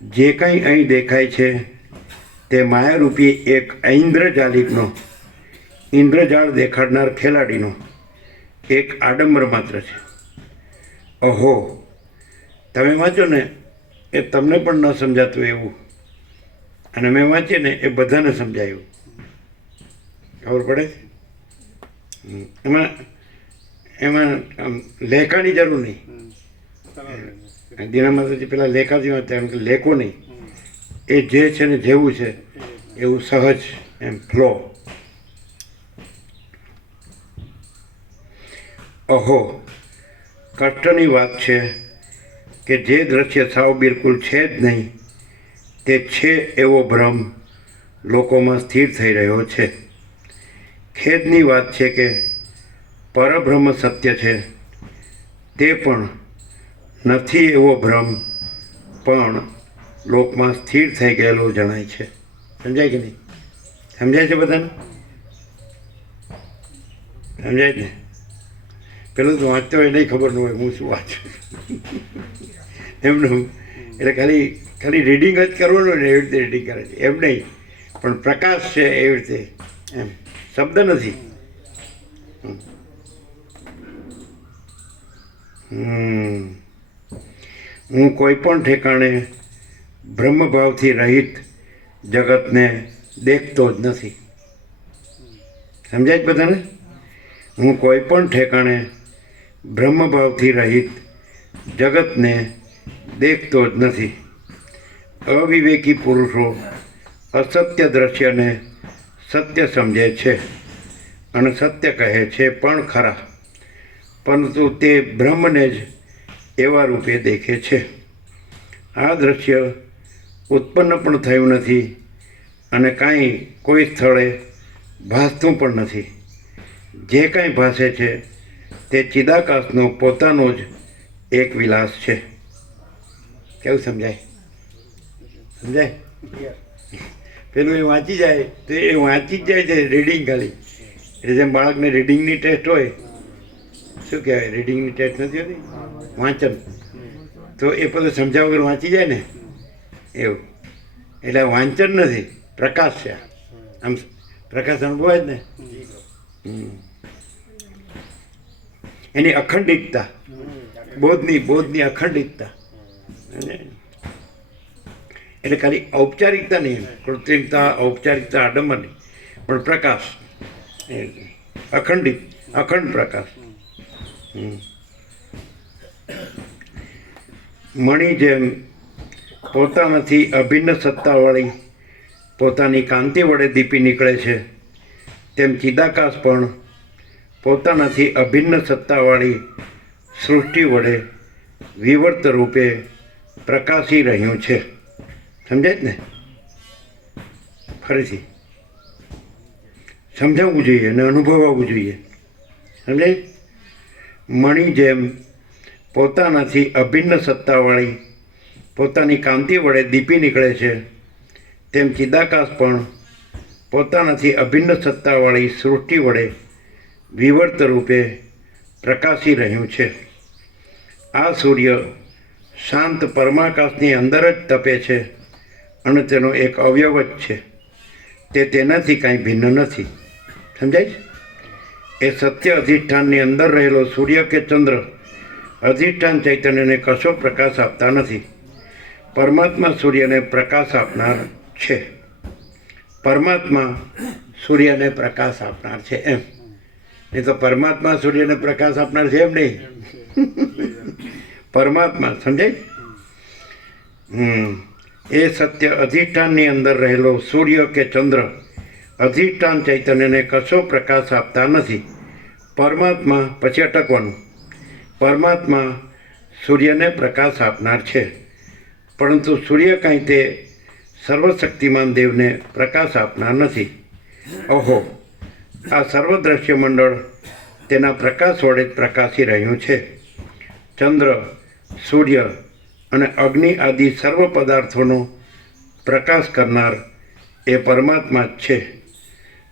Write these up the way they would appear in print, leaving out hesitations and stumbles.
જે કંઈ અહીં દેખાય છે તે માયારૂપી એક ઇન્દ્રજાળ દેખાડનાર ખેલાડીનો એક આડંબર માત્ર છે. અહો, તમે વાંચો ને એ તમને પણ ન સમજાતું એવું, અને મેં વાંચીએ ને એ બધાને સમજાયું. ખબર પડે? એમાં લેખાની જરૂર નહીં. દિનામાં તો પેલા લેખાથી વાંચતા એમ કે લેખો નહીં, એ જે છે ને જેવું છે એવું સહજ એમ ફ્લો. અહો, કષ્ટની વાત છે કે જે દ્રશ્ય સાવ બિલકુલ છે જ નહીં તે છે એવો ભ્રમ લોકોમાં સ્થિર થઈ રહ્યો છે. ખેદની વાત છે કે પરબ્રહ્મ સત્ય છે તે પણ નથી એવો ભ્રમ પણ લોકમાં સ્થિર થઈ ગયેલો જણાય છે. સમજાય કે નહીં? સમજાય છે બધાને? સમજાય ને? પેલું તો વાંચતો હોય નહીં ખબર ન હોય હું શું વાંચું એમનું. એટલે ખાલી રીડિંગ જ કરવાનું ને એવી રીતે રીડિંગ કરે છે એમ નહીં, પણ પ્રકાશ છે એવી રીતે એમ, શબ્દ નથી. હું કોઈ પણ ઠેકાણે બ્રહ્મભાવથી રહિત જગતને દેખતો જ નથી. સમજાય જ બધાને? હું કોઈ પણ ઠેકાણે બ્રહ્મભાવથી રહિત જગતને દેખતો જ નથી. અવિવેકી પુરુષો અસત્ય દ્રશ્યને સત્ય સમજે છે અને સત્ય કહે છે પણ ખરા, પરંતુ તે બ્રહ્મને જ એવા રૂપે દેખે છે. આ દ્રશ્ય ઉત્પન્ન પણ થયું નથી અને કાંઈ કોઈ સ્થળે ભાસતું પણ નથી. જે કાંઈ ભાસે છે તે ચિદાકાશનો પોતાનો જ એક વિલાસ છે. કેવું સમજાય? સમજાય? પેલું એ વાંચી જાય તો એ વાંચી જ જાય છે રીડિંગ ખાલી. એટલે જેમ બાળકને રીડિંગની ટેસ્ટ હોય, શું કહેવાય, રીડિંગની ટેસ્ટ નથી હોતી, વાંચન, તો એ બધું સમજાવ વગર વાંચી જાય ને એવું. એટલે વાંચન નથી, પ્રકાશ છે. આમ પ્રકાશ અનુભવાય જ ને. એની અખંડિતતા, બોધની અખંડિતતા. એટલે ખાલી ઔપચારિકતા નહીં, કૃત્રિમતા, ઔપચારિકતા, આડંબર નહીં, પણ પ્રકાશ, અખંડ પ્રકાશ. મણી જેમ પોતાનાથી અભિન્ન સત્તાવાળી પોતાની કાંતિ વડે દીપી નીકળે છે, તેમ ચિદાકાશ પણ પોતાનાથી અભિન્ન સત્તાવાળી સૃષ્ટિ વડે વિવર્ત રૂપે પ્રકાશી રહ્યું છે. સમજાય જ ને? ફરીથી સમજાવવું જોઈએ અને અનુભવવું જોઈએ. સમજાય? મણી જેમ પોતાનાથી અભિન્ન સત્તાવાળી પોતાની કાંતિ વડે દીપી નીકળે છે, તેમ ચિદાકાશ પણ પોતાનાથી અભિન્ન સત્તાવાળી સૃષ્ટિ વડે વિવર્ત રૂપે પ્રકાશી રહ્યું છે. આ સૂર્ય શાંત પરમાકાશની અંદર જ તપે છે અને તેનો એક અવયવ જ છે. તે તેનાથી કાંઈ ભિન્ન નથી. સમજાય? એ સત્ય અધિષ્ઠાનની અંદર રહેલો સૂર્ય કે ચંદ્ર અધિષ્ઠાન ચૈતન્યને કશો પ્રકાશ આપતા નથી. પરમાત્મા સૂર્યને પ્રકાશ આપનાર છે. પરમાત્મા સૂર્યને પ્રકાશ આપનાર છે એમ. નહીં તો પરમાત્મા સૂર્યને પ્રકાશ આપનાર છે એમ નહીં. પરમાત્મા, સમજાય? એ સત્ય અધિષ્ઠાનની અંદર રહેલો સૂર્ય કે ચંદ્ર અધિષ્ઠાન ચૈતન્યને કશો પ્રકાશ આપતા નથી. પરમાત્મા, પછી અટકવાનું, પરમાત્મા સૂર્યને પ્રકાશ આપનાર છે, પરંતુ સૂર્ય કાંઈ તે સર્વશક્તિમાન દેવને પ્રકાશ આપનાર નથી. ઓહો, આ સર્વદ્રશ્ય મંડળ તેના પ્રકાશ વડે જ પ્રકાશી રહ્યું છે. ચંદ્ર, સૂર્ય અને અગ્નિ આદિ સર્વ પદાર્થોનો પ્રકાશ કરનાર એ પરમાત્મા જ છે.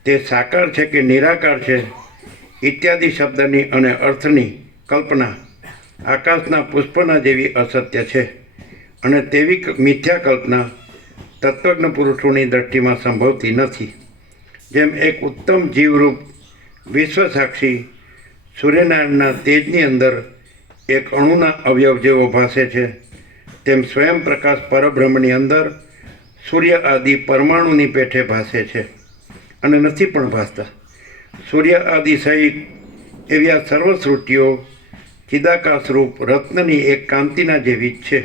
તે સાકાર છે કે નિરાકાર છે ઇત્યાદિ શબ્દની અને અર્થની કલ્પના આકાશના પુષ્પના જેવી અસત્ય છે અને તેવી મિથ્યા કલ્પના તત્વજ્ઞ પુરુષોની દ્રષ્ટિમાં સંભવતી નથી. જેમ એક ઉત્તમ જીવરૂપ વિશ્વસાક્ષી સૂર્યનારાયણના તેજની અંદર એક અણુના અવયવ જેવો ભાસે છે, તેમ સ્વયં પ્રકાશ પરબ્રહ્મની અંદર સૂર્ય આદિ પરમાણુની પેઠે ભાસે છે અને નથી પણ ભાસતા. સૂર્ય આદિ સહિત એવી આ સર્વ સૃષ્ટિઓ ચિદાકાશરૂપ રત્નની એક કાંતિના જેવી જ છે.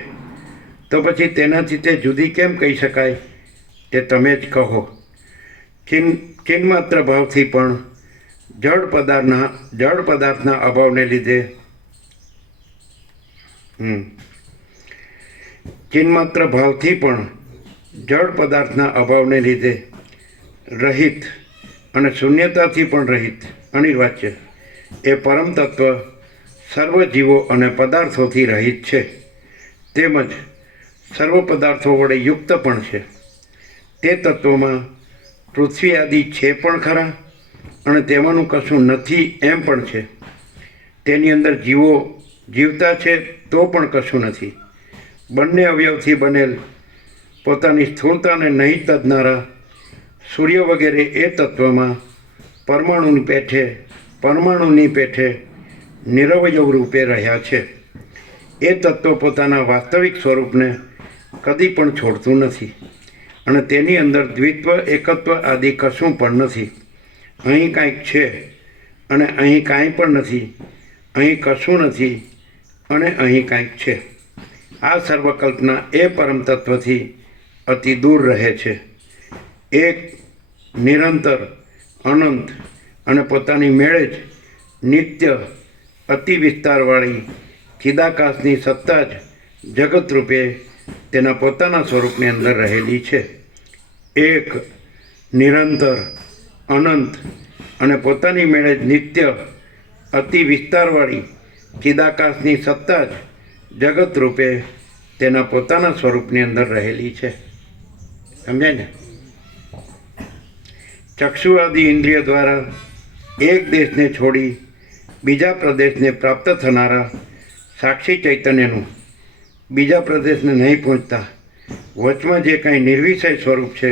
તો પછી તેનાથી તે જુદી કેમ કહી શકાય તે તમે જ કહો. ચિન્માત્ર ભાવથી પણ જળ પદાર્થના અભાવને લીધે ચિન્માત્ર ભાવથી પણ જળ પદાર્થના અભાવને લીધે રહિત અને શૂન્યતાથી પણ રહિત અનિર્વાચ્ય એ પરમ તત્વ સર્વ જીવો અને પદાર્થોથી રહિત છે, તેમજ સર્વ પદાર્થો વડે યુક્ત પણ છે. તે તત્વમાં પૃથ્વી આદિ છે પણ ખરા અને તેમાંનું કશું નથી એમ પણ છે. તેની અંદર જીવો જીવતા છે તો પણ કશું નથી. બંને અવયવથી બનેલ પોતાની સ્થૂળતાને નહીં તજનારા સૂર્ય વગેરે એ તત્વમાં પરમાણુની પેઠે નિરવયવ રૂપે રહ્યા છે. એ તત્વ પોતાના વાસ્તવિક સ્વરૂપને કદી પણ છોડતું નથી અને તેની અંદર દ્વિત્વ એકત્વ આદિ કશું પણ નથી. અહીં કાંઈક છે અને અહીં કાંઈ પણ નથી, અહીં કશું નથી અને અહીં કાંઈક છે. આ સર્વકલ્પના એ પરમ તત્વથી અતિ દૂર રહે છે. એક નિરંતર અનંત અને પોતાની મેળે જ નિત્ય અતિ વિસ્તારવાળી ચિદાકાશની સત્તા જ જગત રૂપે તેના પોતાના સ્વરૂપની અંદર રહેલી છે. એક નિરંતર અનંત અને પોતાની મેળે જ નિત્ય અતિ વિસ્તારવાળી ચિદાકાશની સત્તા જ જગત રૂપે તેના પોતાના સ્વરૂપની અંદર રહેલી છે. સમજાય ને? ચક્ષુ આદિ ઇન્દ્રિય દ્વારા એક દેશને છોડી બીજા પ્રદેશને પ્રાપ્ત થનારા સાક્ષી ચૈતન્યનું બીજા પ્રદેશને નહીં પહોંચતા વચમાં જે કાંઈ નિર્વિષય સ્વરૂપ છે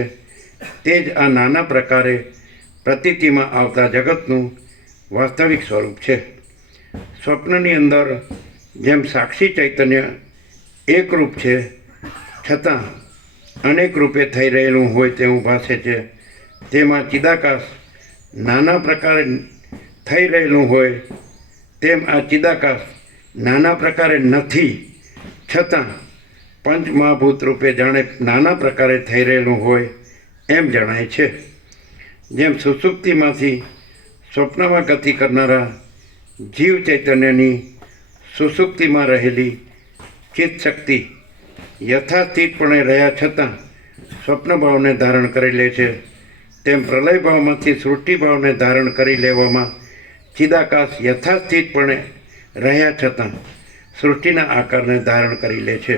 તે જ આ નાના પ્રકારે પ્રતીતિમાં આવતા જગતનું વાસ્તવિક સ્વરૂપ છે. સ્વપ્નની અંદર જેમ સાક્ષી ચૈતન્ય એકરૂપ છે છતાં અનેક રૂપે થઈ રહેલું હોય તેવું ભાસે છે, તેમાં ચિદાકાશ નાના પ્રકારે થઈ રહેલું હોય તેમ આ ચિદાકાશ નાના પ્રકારે નથી છતાં પંચમહાભૂત રૂપે જાણે નાના પ્રકારે થઈ રહેલું હોય એમ જણાય છે. જેમ સુષુપ્તિમાંથી સ્વપ્નમાં ગતિ કરનારા જીવ ચૈતન્યની સુષુપ્તિમાં રહેલી ચિત્ત શક્તિ યથાસ્થિતપણે રહ્યા છતાં સ્વપ્નભાવને ધારણ કરી લે છે, તેમ પ્રલયભાવમાંથી સૃષ્ટિભાવને ધારણ કરી લેવામાં ચિદાકાશ યથાસ્થિતપણે રહ્યા છતાં સૃષ્ટિના આકારને ધારણ કરી લે છે.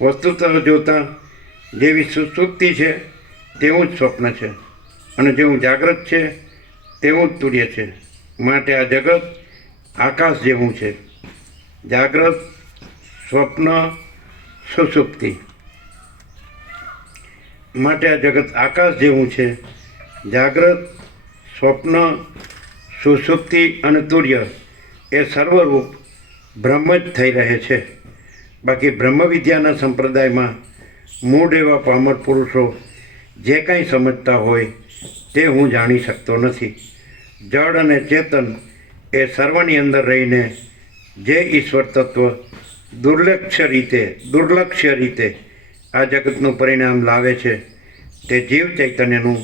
વસ્તુતઃ જોતાં જેવી સુષુપ્તિ છે તેવું જ સ્વપ્ન છે અને જેવું જાગ્રત છે તેવું જ તુર્ય છે. માટે આ જગત આકાશ જેવું છે. જાગ્રત, સ્વપ્ન, સુષુપ્તિ. માટે આ જગત આકાશ જેવું છે. જાગ્રત, સ્વપ્ન, સુષુપ્તિ અને તુર્ય એ સર્વરૂપ બ્રહ્મ જ થઈ રહે છે. બાકી બ્રહ્મ વિદ્યાના સંપ્રદાયમાં મૂળ એવા પામર પુરુષો જે કાંઈ સમજતા હોય તે હું જાણી શકતો નથી. જળ અને ચેતન એ સર્વની અંદર રહીને જે ઈશ્વર તત્વ દુર્લક્ષ્ય રીતે આ જગતનું પરિણામ લાવે છે તે જીવ ચૈતન્યનું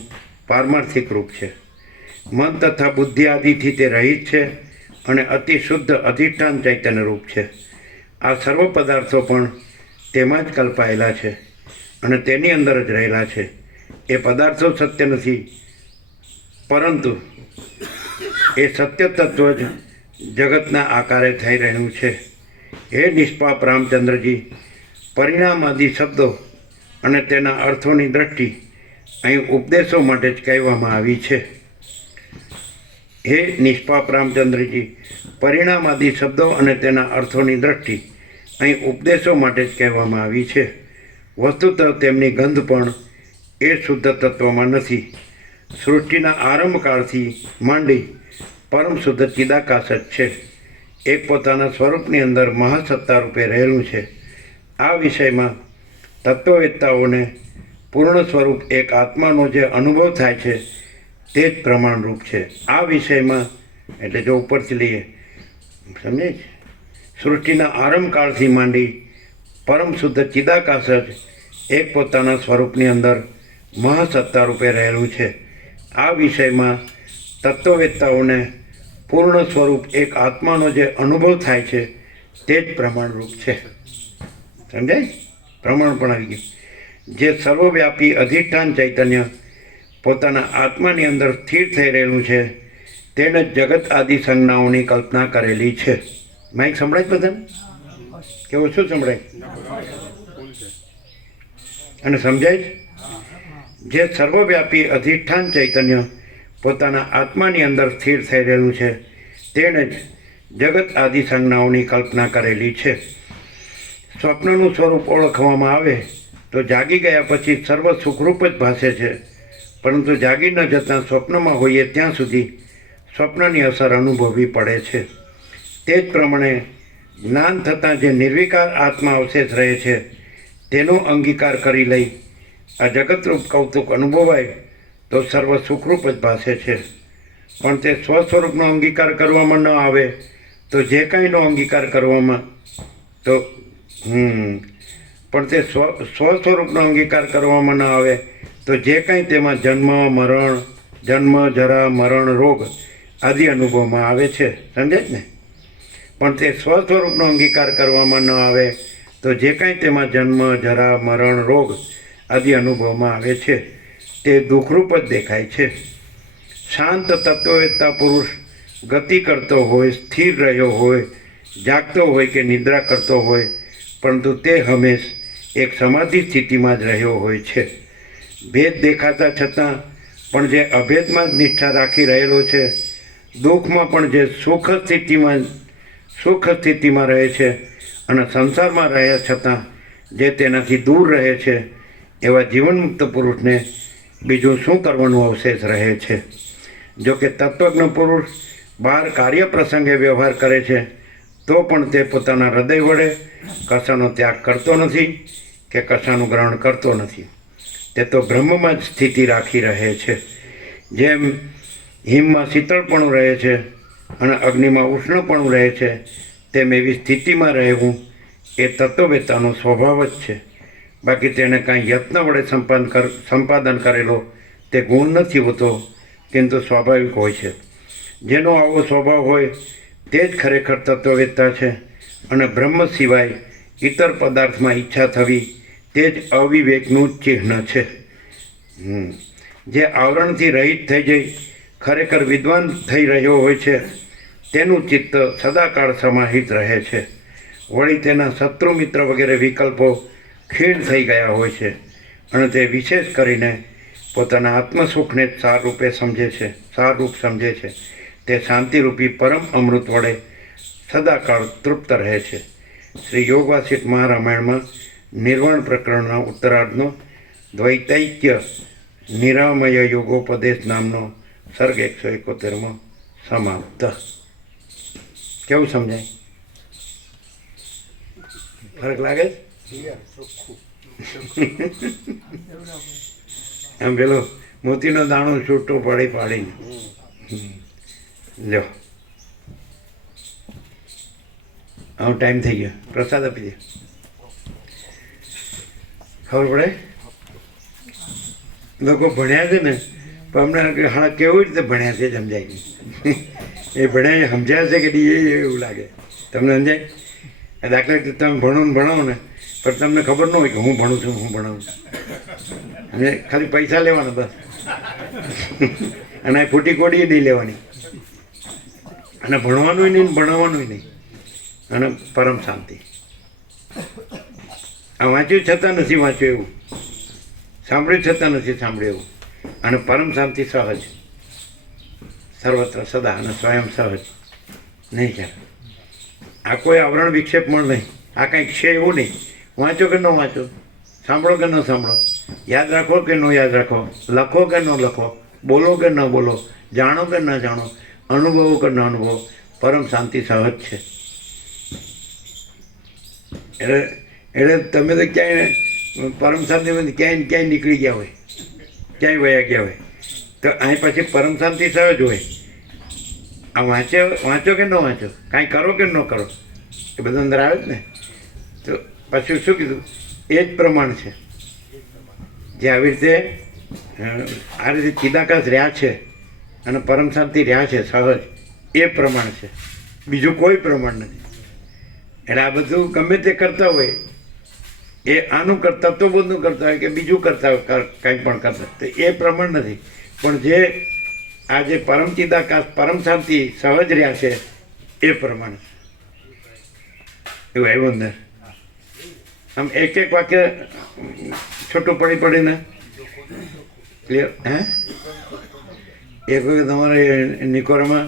પારમાર્થિક રૂપ છે. મન તથા બુદ્ધિ આદિથી તે રહિત છે અને અતિ શુદ્ધ અધિષ્ઠાન ચૈતન્ય રૂપ છે. આ સર્વ પદાર્થો પણ તેમાં જ કલ્પાયેલા છે અને તેની અંદર જ રહેલા છે. એ પદાર્થો સત્ય નથી, પરંતુ એ સત્ય તત્વ જ જગતના આકારે થઈ રહ્યું છે. હે નિષ્પાપ રામચંદ્રજી, પરિણામ આદિ શબ્દો અને તેના અર્થોની દ્રષ્ટિ અહીં ઉપદેશો માટે જ કહેવામાં આવી છે. હે નિષ્પાપ રામચંદ્રજી, પરિણામ આદિ શબ્દો અને તેના અર્થોની દ્રષ્ટિ અહીં ઉપદેશો માટે જ કહેવામાં આવી છે. વસ્તુતઃ તેમની ગંધ પણ એ શુદ્ધ તત્વમાં નથી. સૃષ્ટિના આરંભકાળથી માંડી પરમ શુદ્ધ ચિદાકાશ જ છે. એક પોતાના સ્વરૂપની અંદર મહાસત્તા રૂપે રહેલું છે. આ વિષયમાં તત્વવેત્તાઓને પૂર્ણ સ્વરૂપ એક આત્માનો જે અનુભવ થાય છે તે જ પ્રમાણરૂપ છે. આ વિષયમાં એટલે જો ઉપરથી લઈએ સમજે છે, સૃષ્ટિના આરંભકાળથી માંડી પરમ શુદ્ધ ચિદાકાશ જ એક પોતાના સ્વરૂપની અંદર મહાસત્તા રૂપે રહેલું છે. આ વિષયમાં તત્વવેત્તાઓને પૂર્ણ સ્વરૂપ એક આત્માનો જે અનુભવ થાય છે તે જ પ્રમાણરૂપ છે. સમજાય? પ્રમાણ પણ આવી ગયું. જે સર્વવ્યાપી અધિષ્ઠાન ચૈતન્ય પોતાના આત્માની અંદર સ્થિર થઈ રહેલું છે તેને જગત આદિ સંજ્ઞાઓની કલ્પના કરેલી છે. માઇક સંભળાય બધાને? કેવું શું સંભળાય? અને સમજાય છે? જે સર્વવ્યાપી અધિષ્ઠાન ચૈતન્ય પોતાના આત્માની અંદર સ્થિર થઈ રહેલું છે તેણે જ જગત આદિ સંજ્ઞાઓની કલ્પના કરેલી છે. સ્વપ્નનું સ્વરૂપ ઓળખવામાં આવે તો જાગી ગયા પછી સર્વ સુખરૂપ જ ભાસે છે, પરંતુ જાગી ન જતાં સ્વપ્નમાં હોઈએ ત્યાં સુધી સ્વપ્નની અસર અનુભવવી પડે છે. તે જ પ્રમાણે જ્ઞાન થતાં જે નિર્વિકાર આત્મા અવશેષ રહે છે તેનો અંગીકાર કરી લઈ આ જગતરૂપ કૌતુક અનુભવાય તો સર્વ સુખરૂપ જ ભાસે છે. પણ તે સ્વસ્વરૂપનો અંગીકાર કરવામાં ન આવે તો જે કાંઈનો અંગીકાર કરવામાં તો પણ તે સ્વસ્વરૂપનો અંગીકાર કરવામાં ન આવે તો જે કાંઈ તેમાં જન્મ જરા મરણ રોગ આદિ અનુભવમાં આવે છે. સમજે જ ને? પણ તે સ્વસ્વરૂપનો અંગીકાર કરવામાં ન આવે તો જે કાંઈ તેમાં જન્મ જરા મરણ રોગ આદિ અનુભવમાં આવે છે તે દુઃખરૂપ જ દેખાય છે. શાંત તત્વવેત્તા પુરુષ ગતિ કરતો હોય, સ્થિર રહ્યો હોય, જાગતો હોય કે નિદ્રા કરતો હોય, પરંતુ તે હંમેશ એક સમાધિ સ્થિતિમાં જ રહ્યો હોય છે. ભેદ દેખાતા છતાં પણ જે અભેદમાં જ નિષ્ઠા રાખી રહેલો છે, દુઃખમાં પણ જે સુખ સ્થિતિમાં રહે છે અને સંસારમાં રહ્યા છતાં જે તેનાથી દૂર રહે છે એવા જીવનમુક્ત પુરુષને બીજું શું કરવાનું અવશેષ રહે છે? જો કે તત્વજ્ઞ પુરુષ બહાર કાર્ય પ્રસંગે વ્યવહાર કરે છે તો પણ તે પોતાના હૃદય વડે કશાનો ત્યાગ કરતો નથી કે કશાનું ગ્રહણ કરતો નથી. તે તો બ્રહ્મમાં જ સ્થિતિ રાખી રહે છે. જેમ હિમમાં શીતળપણું રહે છે અને અગ્નિમાં ઉષ્ણપણું રહે છે તેમ એવી સ્થિતિમાં રહેવું એ તત્વવેત્તાનો સ્વભાવ જ છે. બાકી તેણે કાંઈ યત્ન વડે સંપાદન કરેલો તે ગુણ નથી હોતો, કિંતુ સ્વાભાવિક હોય છે. જેનો આવો સ્વભાવ હોય તે જ ખરેખર તત્વવેત્તા છે. અને બ્રહ્મ સિવાય ઇતર પદાર્થમાં ઈચ્છા થવી તે જ અવિવેકનું ચિહ્ન છે. જે આવરણથી રહિત થઈ જઈ ખરેખર વિદ્વાન થઈ રહ્યો હોય છે તેનું ચિત્ત સદાકાળ સમાહિત રહે છે. વળી તેના શત્રુ મિત્ર વગેરે વિકલ્પો ખીણ થઈ ગયા હોય છે અને તે વિશેષ કરીને પોતાના આત્મસુખને જ સારરૂપ સમજે છે. તે શાંતિરૂપી પરમ અમૃત વડે સદાકાળ તૃપ્ત રહે છે. શ્રી યોગવાસિત મહારામાયણમાં નિર્વાણ પ્રકરણના ઉત્તરાર્ધનો દ્વૈતૈક્ય નિરામય યોગોપદેશ નામનો સર્ગ 171માં સમાપ્ત. કેવું સમજાય? ફરક લાગે? આમ પેલો મોતીનો દાણો છૂટો પાડીને લ્યો. હવે ટાઈમ થઈ ગયો, પ્રસાદ આપી દે. ખબર પડે? લોકો ભણ્યા છે ને પણ અમને હા કેવી રીતે ભણ્યા છે સમજાય નહીં. એ ભણ્યા સમજ્યા છે કે નહીં એવું લાગે. તમને સમજાય? દાખલા તરીકે તમે ભણો ને પણ તમને ખબર ન હોય કે હું ભણું છું અને ખાલી પૈસા લેવાના બસ. અને ખોટી કોડી નહીં લેવાની અને ભણવાનું નહીં ભણાવવાનું નહીં અને પરમ શાંતિ. આ વાંચ્યું છતાં નથી વાંચ્યું એવું, સાંભળ્યું છતાં નથી સાંભળ્યું એવું, અને પરમ શાંતિ સહજ સર્વત્ર સદા અને સ્વયં સહજ નહીં ચાલે. આ કોઈ આવરણ વિક્ષેપ પણ નહીં. આ કંઈક છે એવું નહીં. વાંચો કે ન વાંચો, સાંભળો કે ન સાંભળો, યાદ રાખો કે ન યાદ રાખો, લખો કે ન લખો, બોલો કે ન બોલો, જાણો કે ન જાણો, અનુભવો કે ન અનુભવો, પરમ શાંતિ સહજ છે. એટલે તમે તો ક્યાંય પરમ શાંતિમાંથી ક્યાંય નીકળી ગયા હોય, ક્યાંય વયા ગયા હોય, તો અહીં પછી પરમ શાંતિ સહજ હોય. આ વાંચો કે ન વાંચો, કાંઈ કરો કે ન કરો, એ બધું અંદર આવે જ ને. તો પાછું શું કીધું? એ જ પ્રમાણ છે. જે આવી રીતે આ રીતે ચિદાકાશ રહ્યા છે અને પરમ શાંતિ રહ્યા છે સહજ, એ પ્રમાણ છે, બીજું કોઈ પ્રમાણ નથી. એટલે આ બધું ગમે તે કરતા હોય, એ આનું કરતા તો બધું કરતા હોય કે બીજું કરતા હોય, કંઈ પણ કરતા, તો એ પ્રમાણ નથી. પણ જે આ જે પરમ ચિદાકાશ પરમ શાંતિ સહજ રહ્યા છે એ પ્રમાણે એવું આવ્યું અંદર. આમ એક એક વાક્ય છોટું પડીને ક્લિયર. હે એક વખત તમારે નિકોરમાં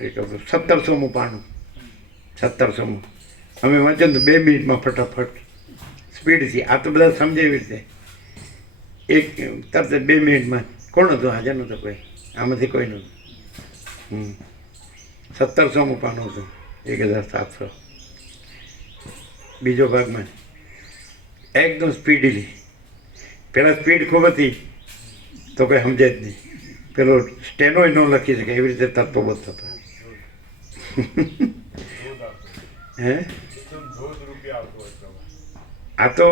1700મું પાનું, 1700મું અમે વાંચ્યું તો 2 મિનિટમાં ફટાફટ સ્પીડથી. આ તો બધા સમજે એવી રીતે એક તરત 2 મિનિટમાં. કોણ હતું? હાજર નહોતું કોઈ, આમાંથી કોઈ નહોતું. 1700મું પાનું હતું, 1700. બીજો ભાગમાં એકદમ સ્પીડીલી. પહેલાં સ્પીડ ખૂબ હતી તો કંઈ સમજે જ નહીં. પેલો સ્ટેનોય ન લખી શકે એવી રીતે તત્વબોધ થતો. હે આ તો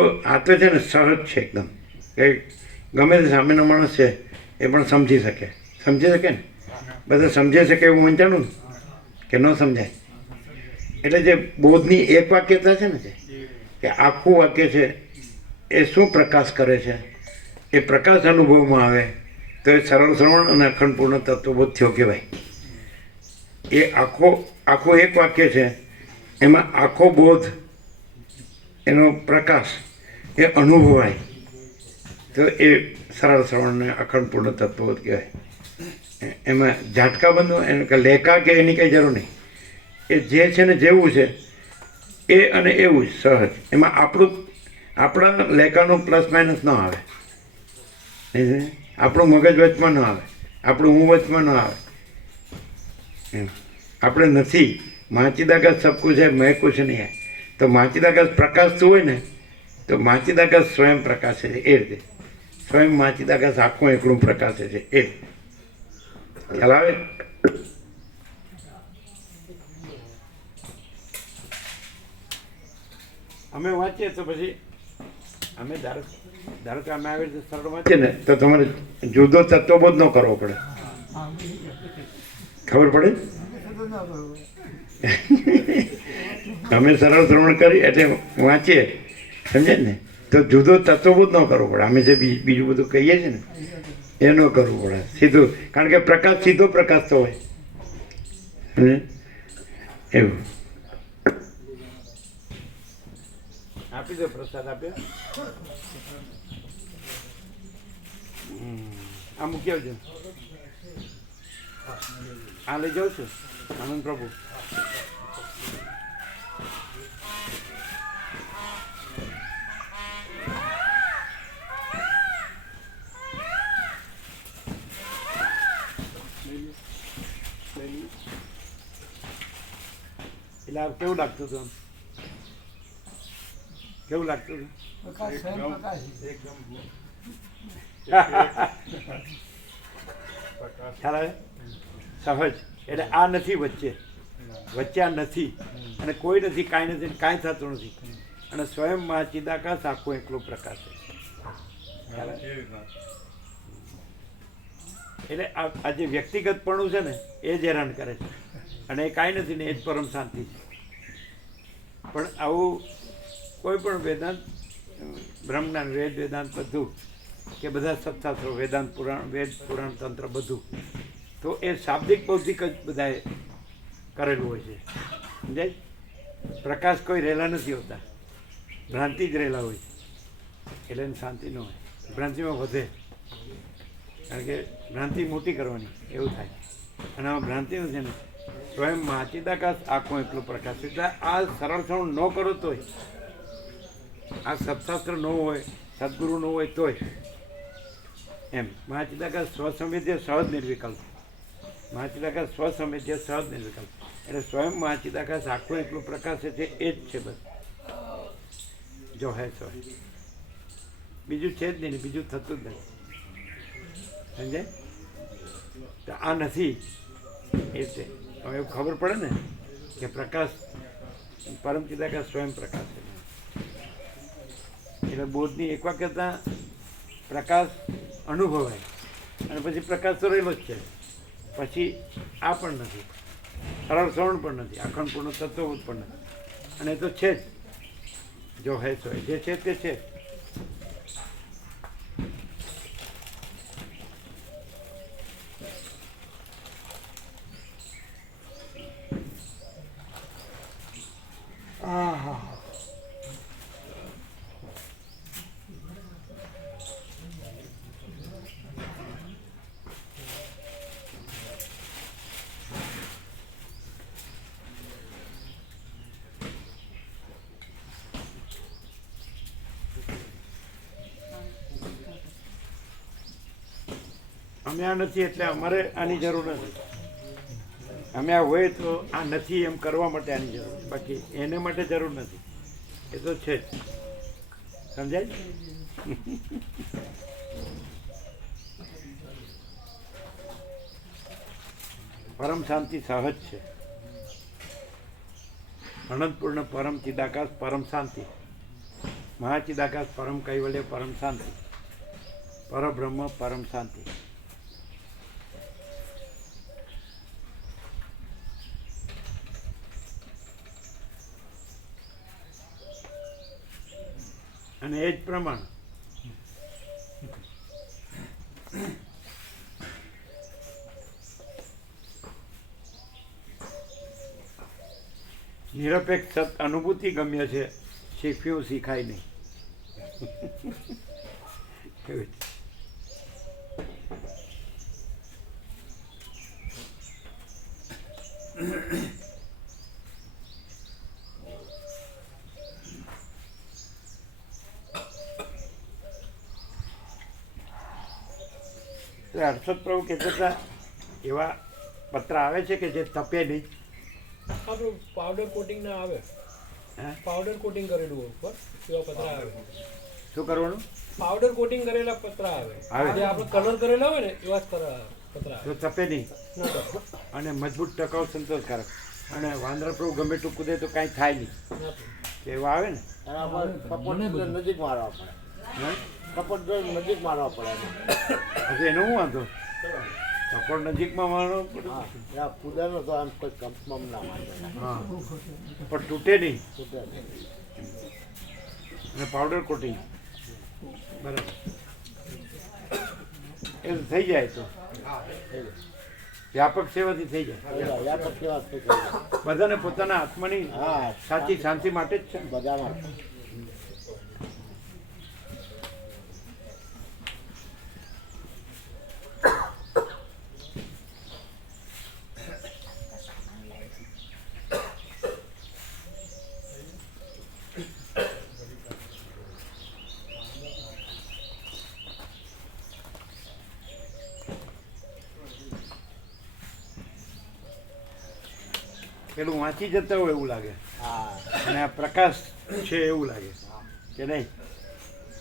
છે ને સહજ છે એકદમ, કે ગમે તે સામેનો માણસ છે એ પણ સમજી શકે ને. બધા સમજી શકે એવું વંચાણું કે ન સમજાય. એટલે જે બોધની એક વાક્યતા છે ને, કે આખું વાક્ય છે એ શું પ્રકાશ કરે છે, એ પ્રકાશ અનુભવમાં આવે તો એ સરળ શ્રવણ અને અખંડ પૂર્ણ તત્વબોધ થયો કહેવાય. એ આખો એક વાક્ય છે, એમાં આખો બોધ એનો પ્રકાશ એ અનુભવાય તો એ સરળ શ્રવણ અને અખંડ પૂર્ણ તત્વબોધ કહેવાય. એમાં ઝાટકા બંધ એને કે લેખા કે એની કંઈ જરૂર નહીં. એ જે છે ને જેવું છે એ અને એવું જ સહજ. એમાં આપણા લેખાનું પ્લસ માઇનસ ન આવે, આપણું મગજ વચમાં ન આવે, આપણું હું વચમાં ન આવે. એમ આપણે નથી માચિદાકાશ સબ કુછ હૈ મેં કુછ નહીં હૈ. તો માચિદાકાશ પ્રકાશતું હોય ને તો માચિદાકાશ સ્વયં પ્રકાશે છે. એ રીતે સ્વયં માચિદાકાશ આખું એકલું પ્રકાશે છે. એ ખ્યાલ આવે? અમે વાંચીએ તો પછી અમે ધારો કે અમે આવી રીતે સરળ વાંચીએ ને તો તમારે જુદો તત્વબોધ ન કરવો પડે. ખબર પડે? અમે સરળ શ્રવણ કરી એટલે વાંચીએ, સમજે ને, તો જુદો તત્વબોધ ન કરવો પડે. અમે જે બીજું બધું કહીએ છીએ ને એ ન કરવું પડે સીધું, કારણ કે પ્રકાશ સીધો પ્રકાશ તો હોય એવું. આપી દો પ્રસાદ. આપ્યો આ મૂકી આવજો. આ લઈ જાઉં છું આનંદ પ્રભુ. એટલે આ કેવું લાગતું હતું? કેવું લાગતું હતું? ખ્યાલ આવે? સહજ. એટલે આ નથી વચ્ચે આ નથી, અને કોઈ નથી, કાંઈ નથી, કાંઈ થતું નથી, અને સ્વયંમાં ચિદાકાશ આખું એકલું પ્રકાશ છે. એટલે આ જે વ્યક્તિગતપણું છે ને એ જ હેરાન કરે છે, અને એ કાંઈ નથી ને એ જ પરમ શાંતિ છે. પણ આવું કોઈ પણ વેદાંત, બ્રહ્મજ્ઞાન, વેદાંત બધું, કે બધા સત્શાસ્ત્રો, વેદાંત પુરાણ, વેદ પુરાણ તંત્ર બધું, તો એ શાબ્દિક બૌદ્ધિક જ બધાએ કરેલું હોય છે. સમજાય? પ્રકાશ કોઈ રહેલા નથી હોતા, ભ્રાંતિ જ રહેલા હોય છે. એટલે એને શાંતિ ન હોય, ભ્રાંતિમાં વધે, કારણ કે ભ્રાંતિ મોટી કરવાની એવું થાય. અને આમાં ભ્રાંતિ નથી ને સ્વયં મહાચિદાકાશ આખો એટલો પ્રકાશ. એટલે આ સરળ શ્રવણ ન કરો તોય, આ સત્શાસ્ત્ર ન હોય, સદગુરુ ન હોય તોય એમ મહાચિદાકાશ સ્વસંવેદ્ય સહજ નિર્વિકલ્પ. મહાચિદાકાશ સ્વસંવેદ્ય સહજ નિર્વિકલ્પ એટલે સ્વયં મહાચિદાકાશ આખો એટલો પ્રકાશ છે એ જ છે બસ. જો હે સો બીજું છે જ નહીં, બીજું થતું જ નથી. સમજાય? તો આ નથી એ છે. હવે એવું ખબર પડે ને કે પ્રકાશ પરમ ચિદાકાશ સ્વયં પ્રકાશ છે. એટલે બોધની એક વાક્યતા પ્રકાશ અનુભવાય અને પછી પ્રકાશ તો રહેલો જ છે. પછી આ પણ નથી, સરળ શ્રવણ પણ નથી, અખંડ પૂર્ણ તત્વબોધ પણ નથી. અને એ તો છે જ. જો હે સો જે છે તે છે. અમે આ નથી એટલે અમારે આની જરૂર નથી. અમે આ હોય તો આ નથી એમ કરવા માટે આની જરૂર, બાકી એને માટે જરૂર નથી. એ તો છે જ. સમજાય? પરમ શાંતિ સહજ છે. અનંતપૂર્ણ પરમ ચિદાકાશ પરમ શાંતિ. મહાચિદાકાશ પરમ કૈવલ્ય પરમ શાંતિ. પરબ્રહ્મ પરમ શાંતિ. અને એ જ પ્રમાણ નિરપેક્ષ સત અનુભૂતિ ગમ્ય છે, શીખ્યું શીખાય નહીં. એવું છે. હર્ષદ પ્રભુ કહેતા હતા એવા પત્ર આવે છે કે જે તપે નહીં. આપણું પાવડર કોટિંગ ના આવે, પાવડર કોટિંગ કરેલું ઉપર એવા પતરા આવે. શું કરવાનું? પાવડર કોટિંગ કરેલા પતરા આવે. જે આપણે કલર કરેલા હોય ને એવા જ પતરા તો તપે નહીં અને મજબૂત ટકાઉ સંતોષકારક. અને વાંદરા પ્રભુ ગમે એટલું કૂદે તો કાંઈ થાય નહીં. એવા આવે ને નજીક મારવા પડે. કપડ નજીક મારવા પડે. હજુ એનો શું વાંધો? કપડ નજીકમાં મારવો પડે. કુદાનો તો આમ કોઈ કંપમાં ના મારે. હા, પણ તૂટે નહીં. કુદે અને પાવડર કોટિંગ બરાબર એ થઈ જાય તો વ્યાપક સેવાથી થઈ જાય. બધાને પોતાના આત્માની સાચી શાંતિ માટે જ છે બધા માટે. પેલું વાંચી જતા હોય એવું લાગે અને આ પ્રકાશ છે એવું લાગે કે નહીં.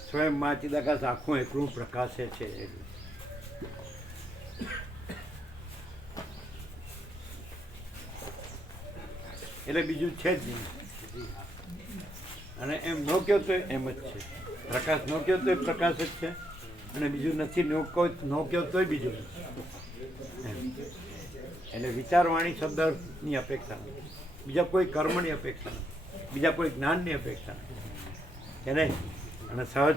સ્વયં મહાચિદાકાશ આખું એકલું પ્રકાશે છે. એટલે બીજું છે જ નહીં. અને એમ ન કહો તો એમ જ છે. પ્રકાશ ન કહો તો પ્રકાશ જ છે અને બીજું નથી ન કહો તોય બીજું નથી. એટલે વિચારવાણી શબ્દની અપેક્ષા નથી, બીજા કોઈ કર્મની અપેક્ષા નથી, બીજા કોઈ જ્ઞાનની અપેક્ષા નથી કે નહીં. અને સહજ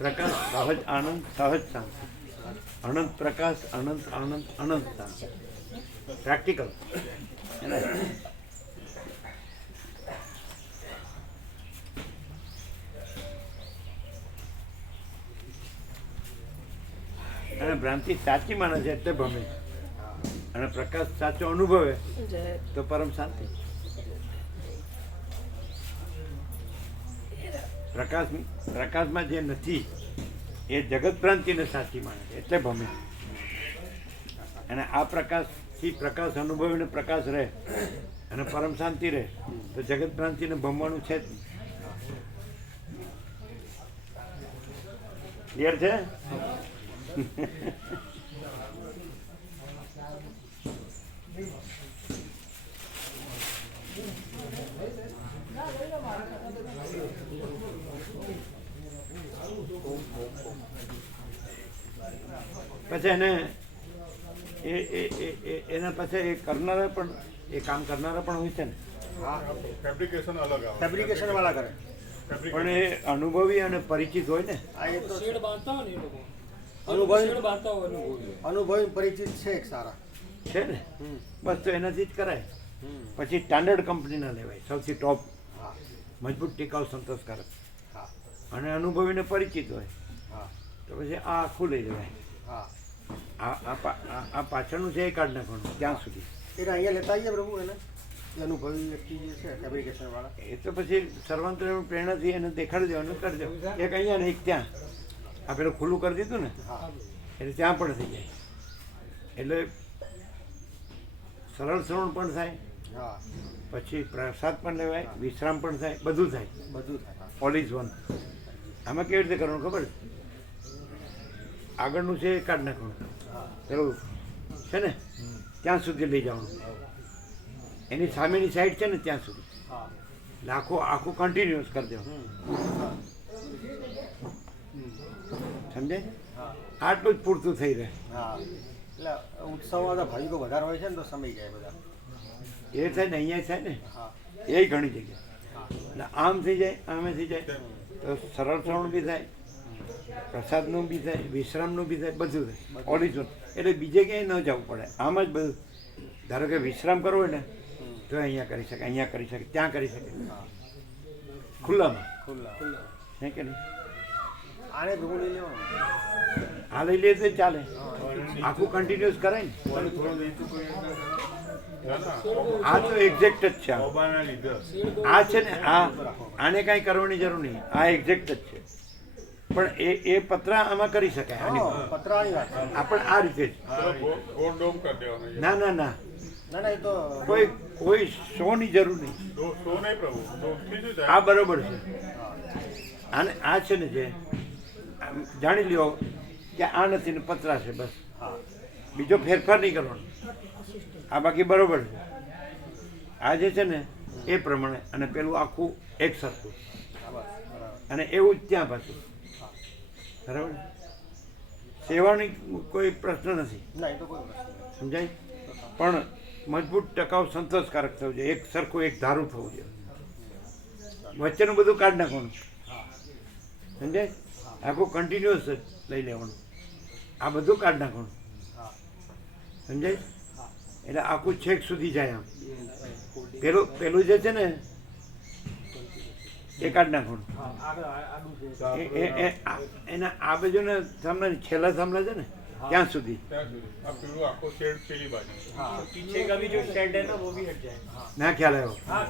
પ્રકાશ, સહજ આનંદ, સહજ શાંતિ. અનંત પ્રકાશ, અનંત આનંદ, અનંત શાંતિ. પ્રેક્ટિકલ એને અને ભ્રાંતિ સાચી માને છે એટલે ભમે છે. અને પ્રકાશ સાચો અનુભવે તો પરમ શાંતિ. પ્રકાશમાં જે નથી એ જગત ભ્રાંતિને સાચી માને છે, એટલે ભમે. અને આ પ્રકાશથી પ્રકાશ અનુભવીને પ્રકાશ રહે અને પરમ શાંતિ રહે તો જગત ભ્રાંતિને ભમવાનું છે જ નહીં. ક્લિયર છે? પછી એને એના પછી એ કરનારા પણ એ કામ કરનારા પણ હોય છે ને. ફેબ્રિકેશન અલગ આવે, ફેબ્રિકેશન વાળા કરે, પણ એ અનુભવી અને પરિચિત હોય ને. આ એ તો શેડ બાંધતા હોય ને એ લોકો અનુભવી શેડ બાંધતા હોય અનુભવી. અનુભવી પરિચિત છે એક સારા. છે ને, બસ તો એનાથી જ કરાય. પછી સ્ટાન્ડર્ડ કંપનીના લેવાય, સૌથી ટોપ, હા મજબૂત, ટિકાઉ, સંતોષકારક. હા અને અનુભવીને પરિચિત હોય હા તો પછી આ આખું લઈ લેવાય. હા. આ પાછળનું છે એ કાઢ નાખવાનું ત્યાં સુધી. એને અહીંયા લેતા આવીએ પ્રભુ એને, એ અનુભવી વ્યક્તિ જે છે ફેબ્રિકેશન વાળા. એ તો પછી સર્વાંતર પ્રેરણાથી એને દેખાડી દેવાનું, કરી દેવાનું. એક અહીંયા ને એક ત્યાં. આ પેલું ખુલ્લું કરી દીધું ને હા એટલે ત્યાં પણ થઈ જાય. એટલે સરળ શ્રવણ પણ થાય, હા પછી પ્રસાદ પણ લેવાય, વિશ્રામ પણ થાય, બધું થાય. બધું થાય. All is one. આમાં કેવી રીતે કરવાનું ખબર છે? આગળનું છે એ કાઢ નાખવાનું, પેલું છે ને ત્યાં સુધી લઈ જવાનું, એની સામેની સાઈડ છે ને ત્યાં સુધી. હા એટલે આખું કન્ટિન્યુઅસ કરી દેવાનું. સમજાય? હા આટલું જ પૂરતું થઈ રહે. હા. એટલે ઉત્સવમાં તો ભાવિકો વધારે હોય છે ને તો સમય જાય બધા. એ થાય ને અહીંયા થાય ને હા એ ઘણી જગ્યાએ. એટલે આમ થઈ જાય, આમે થઈ જાય તો સરળ શ્રવણ બી થાય, પ્રસાદનું બી થાય, વિશ્રામનું બી થાય, બધું થાય. All is one. એટલે બીજે ક્યાંય ન જવું પડે, આમ જ બધું. ધારો કે વિશ્રામ કરવો હોય ને તો અહીંયા કરી શકે, અહીંયા કરી શકે, ત્યાં કરી શકે, ખુલ્લામાં. ખુલ્લા. છે કે નહીં? આને પ્રભુ લઈ લેવાનું. આ લઈ લે તો ચાલે, આખું કન્ટિન્યુઅસ કરાય ને. આ તો એક્ઝેક્ટ જ છે. આ છે ને, આને કાંઈ કરવાની જરૂર નહીં, આ એક્ઝેક્ટ જ છે. પણ એ પતરા આમાં કરી શકાય. આની પતરાની વાત છે. આપણે આ રીતે જ. ના ના ના, ના ના એ તો કોઈ શોની જરૂર નહીં. આ બરોબર છે. આને આ છે ને જે જાણી લ્યો કે આ નથી ને પતરા છે, બસ. હા બીજો ફેરફાર નહીં કરવાનો. આ બાકી બરોબર છે. આ જે છે ને એ પ્રમાણે, અને પેલું આખું એક સરખું, અને એવું જ ત્યાં પાછું. બરાબર? સેવાની કોઈ પ્રશ્ન નથી, ના એ તો કોઈ પ્રશ્ન નથી. સમજાય? પણ મજબૂત, ટકાઉ, સંતોષકારક થવું જોઈએ, એક સરખું, એક ધારું થવું જોઈએ. વચ્ચેનું બધું કાઢી નાખવાનું. સમજાય? આખું કન્ટિન્યુઅસ જ લઈ લેવાનું. આ બધું કાઢી નાખવાનું. હા સમજાય? એટલે આખું છેક સુધી જાય. આમ પેલું જે છે ને એ કાઢી નાખવાનું. એના આ બાજુ ને સાંભળે, છેલ્લા સાંભળે છે ને ત્યાં સુધી. पीछे का भी जो शेड है ना वो भी हट जाए. ના ખ્યાલ આવ્યો. હા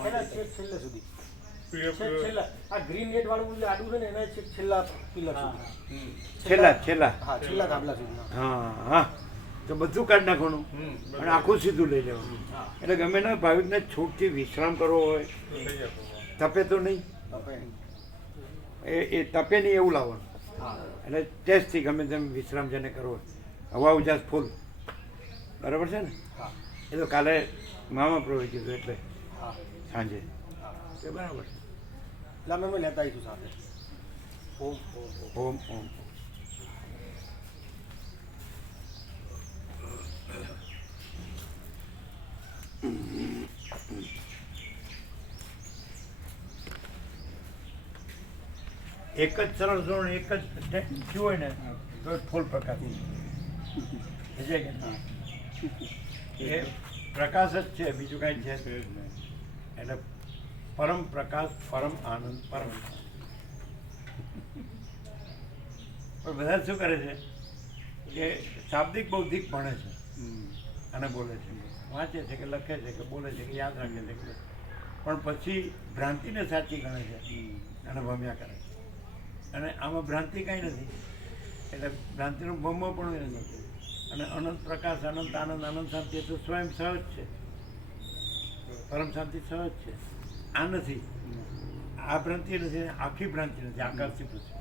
છેલ્લે સુધી. છેલ્લા આ ગ્રીન નેટ વાળું જે આડું છે ને એના છેલ્લા પિલર સુધી. છેલ્લા. હા છેલ્લા ધાબલા સુધી. હા હા, તો બધું કાઢી નાખવાનું અને આખું સીધું લઈ લેવાનું. એટલે ગમે ના ભાવિકને છૂટથી વિશ્રામ કરવો હોય, તપે તો નહીં, એ તપે નહીં એવું લાવવાનું. એટલે ટેસ્ટથી ગમે તેમ વિશ્રામ જેને કરવો હોય, હવા ઉજાસ ફૂલ. બરાબર છે ને? એ તો કાલે મામા પ્રભુએ કીધું એટલે હા સાંજે. એ બરાબર છે. એટલે અમે લેતા આવીશું સાથે. ઓમ ઓમ ઓમ. એક જ સરળ ઝોન, એક જ થયું હોય ને તો ફૂલ પ્રકાશ. એ પ્રકાશ જ છે, બીજું કાંઈ છે જ નહીં. એટલે પરમ પ્રકાશ, પરમ આનંદ, પરમ. પણ બધા શું કરે છે કે શાબ્દિક બૌદ્ધિક ભણે છે, અને બોલે છે, વાંચે છે કે લખે છે કે બોલે છે કે યાદ રાખે છે કે પણ પછી ભ્રાંતિને સાચી ગણે છે અને ભમ્યા કરે છે. અને આમાં ભ્રાંતિ કાંઈ નથી, એટલે ભ્રાંતિનું ભમ્મ પણ નથી. અને અનંત પ્રકાશ, અનંત આનંદ, અનંત શાંતિ એ તો સ્વયં સહજ છે, પરમ શાંતિ સહજ છે. આ નથી, આ ભ્રાંતિ નથી, આખી ભ્રાંતિ નથી, આકાશથી પૂછે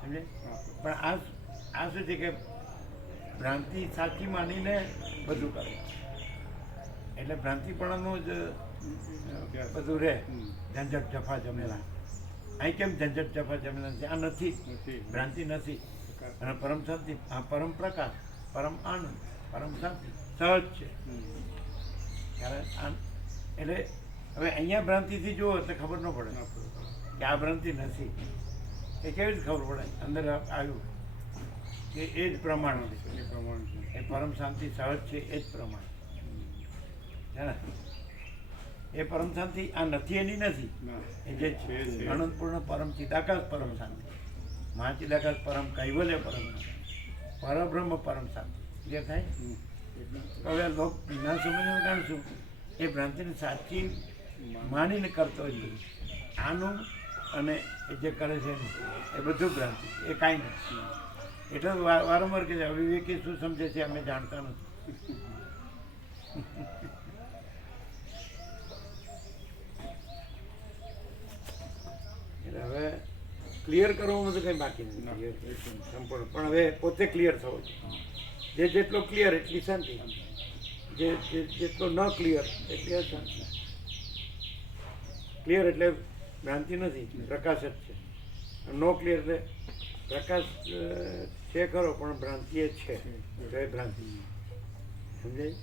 સમજે. પણ આ શું છે કે ભ્રાંતિ સાચી માનીને બધું કરે, એટલે ભ્રાંતિપણાનું જ બધું રહે, ઝંઝટ જફા જમેલા. અહીં કેમ ઝંઝટ જફા જમેલા નથી? આ નથી, ભ્રાંતિ નથી. અને પરમ શાંતિ, આ પરમ પ્રકાશ, પરમ આનંદ, પરમ શાંતિ સહજ છે. એટલે હવે અહીંયા ભ્રાંતિથી જુઓ એટલે ખબર ન પડે કે આ ભ્રાંતિ નથી. એ કેવી રીતે ખબર પડે? અંદર આવ્યું કે એ જ પ્રમાણ છે, એ પરમ શાંતિ સહજ છે, એ જ પ્રમાણ છે ને. એ પરમ શાંતિ આ નથી એની નથી, એ જે છે અનંતપૂર્ણ પરમ ચિદાકાશ પરમ શાંતિ, મહાચિદાકાશ પરમ કૈવલ્ય પરમ પરબ્રહ્મ પરમ શાંતિ. જે થાય હવે લોક ના સમજવાનું કારણ શું? એ ભ્રાંતિને સાચી માનીને કરતો જ નથી. આનું અને એ જે કરે છે એ બધું ભ્રાંતિ, એ કાંઈ નથી. એટલે વારંવાર કહે છે અવિવેકી શું સમજે છે અમે જાણતા નથી. એટલે હવે ક્લિયર કરવામાં તો કંઈ બાકી નથી, સંપૂર્ણ. પણ હવે પોતે ક્લિયર થવો છે. જેટલો ક્લિયર એટલી શાંતિ, જેટલો ન ક્લિયર એટલી અશાંતિ. ક્લિયર એટલે ભ્રાંતિ નથી, પ્રકાશ જ છે. નો ક્લિયર એટલે પ્રકાશ છે ખરો પણ ભ્રાંતિ એ છે, ભ્રાંતિ સમજાય.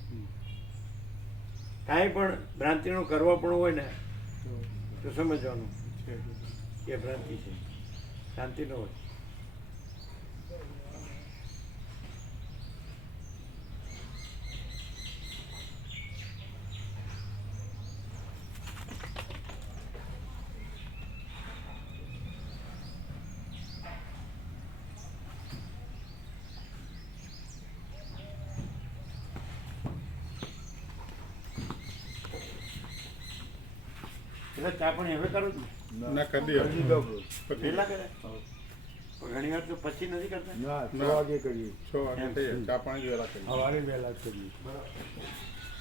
કાંઈ પણ ભ્રાંતિનું કરવા પણ હોય ને તો સમજવાનું કે ભ્રાંતિ છે, શાંતિ ન હોય. એટલે ચા પણ હવે કરો જ ને? ના કરી પહેલા કરે? ઘણી વાર તો પછી નથી કરતા. 6 વાગે કરીએ, ચા પાણી વહેલા કરીએ. સવારે વહેલા કરીએ. બરાબર.